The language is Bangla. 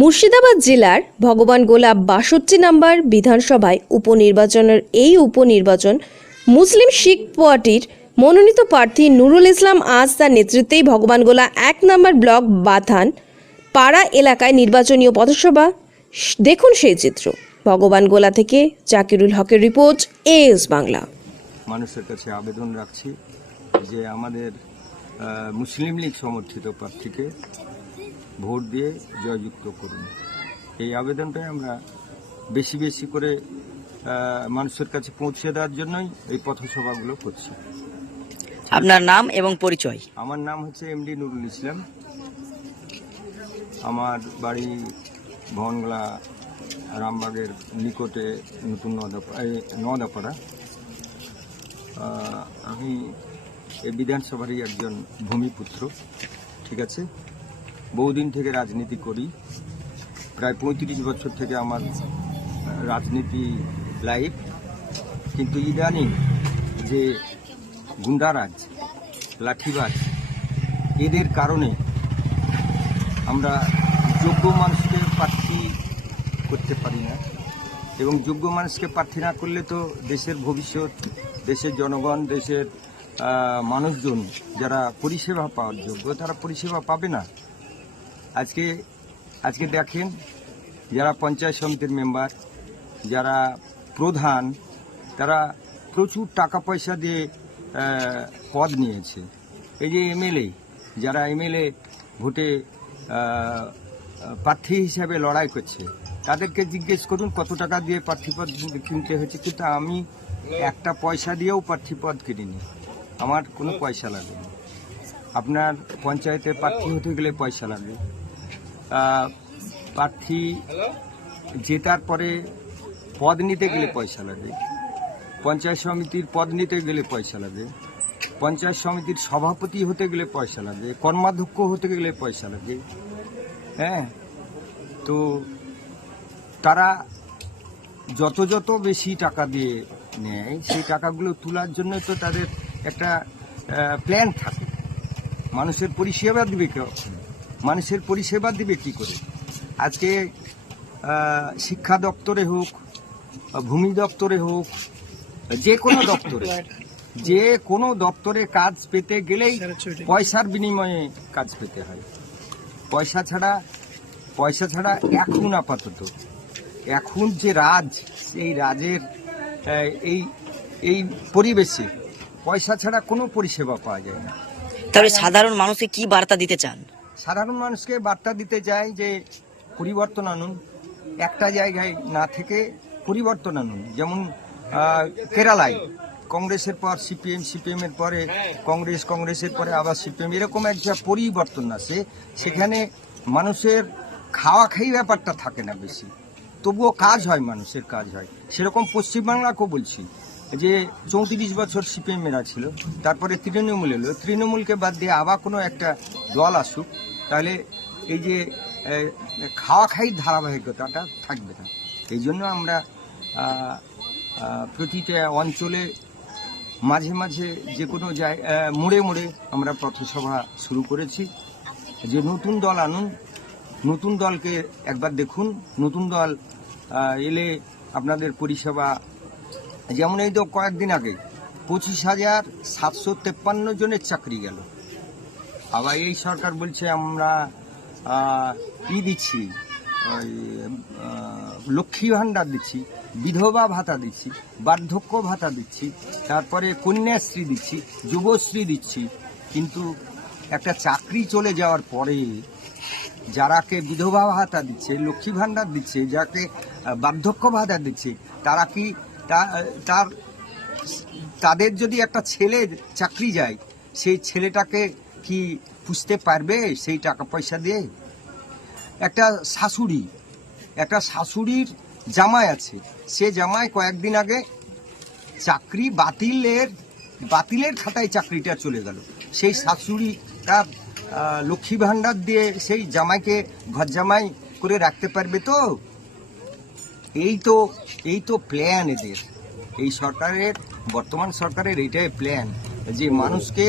মুর্শিদাবাদ জেলার ভগবান গোলা বাষট্টি নম্বর বিধানসভায় উপনির্বাচনের এই উপনির্বাচন মুসলিম শিখ পার্টির মনোনীত প্রার্থী নুরুল ইসলাম আজ তার নেতৃত্বেই ভগবান গোলা এক নম্বর ব্লক বাথান পাড়া এলাকায় নির্বাচনীয় পথসভা। দেখুন সেই চিত্র। ভগবান গোলা থেকে জাকিরুল হকের রিপোর্ট এস বাংলা। মানুষের কাছে আবেদন রাখছি যে আমাদের মুসলিম লীগ সমর্থিত প্রার্থীকে ভোট দিয়ে জয়যুক্ত করুন। এই আবেদনটাই আমরা বেশি বেশি করে মানুষের কাছে পৌঁছে দেওয়ার জন্যই এই পথসভাগুলো করছি। আপনার নাম এবং পরিচয়? আমার নাম হচ্ছে এমডি নুরুল ইসলাম। আমার বাড়ি ভবনগোলা রামবাগের নিকটে নতুন নদাপাড়া আমি এই বিধানসভারই একজন ভূমিপুত্র ঠিক আছে? বহুদিন থেকে রাজনীতি করি। প্রায় পঁয়ত্রিশ বছর থেকে আমার রাজনীতি লাইফ কিন্তু ইদানিং যে গুন্ডারাজ, লাঠিবাজ, এদের কারণে আমরা যোগ্য মানুষকে প্রার্থী করতে পারি না। এবং যোগ্য মানুষকে প্রার্থী না করলে তো দেশের ভবিষ্যৎ, দেশের জনগণ, দেশের মানুষজন যারা পরিষেবা পাওয়ার যোগ্য, তারা পরিষেবা পাবে না। আজকে আজকে দেখেন যারা পঞ্চায়েত সমিতির মেম্বার, যারা প্রধান, তারা প্রচুর টাকা পয়সা দিয়ে পদ নিয়েছে। এই যে এমএলএ, যারা এমএলএ ভোটে প্রার্থী হিসাবে লড়াই করছে, তাদেরকে জিজ্ঞেস করুন কত টাকা দিয়ে প্রার্থীপদ কিনতে হয়েছে, কিন্তু আমি একটা পয়সা দিয়েও প্রার্থীপদ কিনিনি। আমার কোনো পয়সা লাগেনি। আপনার পঞ্চায়েতে প্রার্থী হতে গেলে পয়সা লাগে প্রার্থী জেতার পরে পদ নিতে গেলে পয়সা লাগে। পঞ্চায়েত সমিতির পদ নিতে গেলে পয়সা লাগে। পঞ্চায়েত সমিতির সভাপতি হতে গেলে পয়সা লাগে। কর্মাধ্যক্ষ হতে গেলে পয়সা লাগে। হ্যাঁ? তো তারা যত যত বেশি টাকা দিয়ে নেয় সেই টাকাগুলো তোলার জন্য তো তাদের একটা প্ল্যান থাকে। মানুষের পরিষেবা দিবে কেউ। মানুষের পরিষেবা দিবে কি করে? আজকে শিক্ষা দপ্তরে হোক ভূমি দপ্তরে হোক যে কোনো দপ্তরে যে কোনো দপ্তরে কাজ পেতে গেলেই পয়সার বিনিময়ে কাজ পেতে হয়। পয়সা ছাড়া পয়সা ছাড়া এখন আপাতত এখন যে রাজ এই রাজের এই এই পরিবেশে পয়সা ছাড়া কোনো পরিষেবা পাওয়া যায় না। তবে সাধারণ মানুষকে কি বার্তা দিতে চান? সাধারণ মানুষকে বার্তা দিতে চাই যে পরিবর্তন আনুন। একটা জায়গায় না থেকে পরিবর্তন আনুন। যেমন কেরালায় কংগ্রেসের পর সিপিএম সিপিএম এর পরে কংগ্রেস, কংগ্রেসের পরে আবার সিপিএম, এরকম একটা পরিবর্তন আসে। সেখানে মানুষের খাওয়া খাই ব্যাপারটা থাকে না বেশি। তবুও কাজ হয়, মানুষের কাজ হয়। সেরকম পশ্চিমবাংলাকেও বলছি। যে চৌত্রিশ বছর সিপিএম এরা ছিল, তারপরে তৃণমূল এলো। তৃণমূলকে বাদ দিয়ে আবার কোনো একটা দল আসুক, তাহলে এই যে খাওয়া খাই ধারাবাহিকতাটা থাকবে না। এই জন্য আমরা প্রতিটা অঞ্চলে মাঝে মাঝে যে কোনো জায় মোড়ে মোড়ে আমরা পথসভা শুরু করেছি। যে নতুন দল আনুন, নতুন দলকে একবার দেখুন, নতুন দল এলে আপনাদের পরিষেবা যেমন এই তো কয়েকদিন আগে পঁচিশ হাজার সাতশো তেপ্পান্ন জনের চাকরি গেল। আবার এই সরকার বলছে আমরা ই দিচ্ছি, ওই লক্ষ্মী ভাণ্ডার দিচ্ছি, বিধবা ভাতা দিচ্ছি, বার্ধক্য ভাতা দিচ্ছি, তারপরে কন্যাশ্রী দিচ্ছি, যুবশ্রী দিচ্ছি। কিন্তু একটা চাকরি চলে যাওয়ার পরে যারাকে বিধবা ভাতা দিচ্ছে, লক্ষ্মী ভাণ্ডার দিচ্ছে যাকে বার্ধক্য ভাতা দিচ্ছে, তারা কি তার তাদের যদি একটা ছেলে চাকরি যায়, সেই ছেলেটাকে কি পুষতে পারবে সেই টাকা পয়সা দিয়ে? একটা শাশুড়ি, একটা শাশুড়ির জামাই আছে, সে জামাই কয়েকদিন আগে চাকরি বাতিলের বাতিলের খাতায় চাকরিটা চলে গেল। সেই শাশুড়ি তার লক্ষ্মী ভাণ্ডার দিয়ে সেই জামাইকে ঘর জামাই করে রাখতে পারবে তো? এই তো এই তো প্ল্যান এদের। এই সরকারের বর্তমান সরকারের এটাই প্ল্যান যে মানুষকে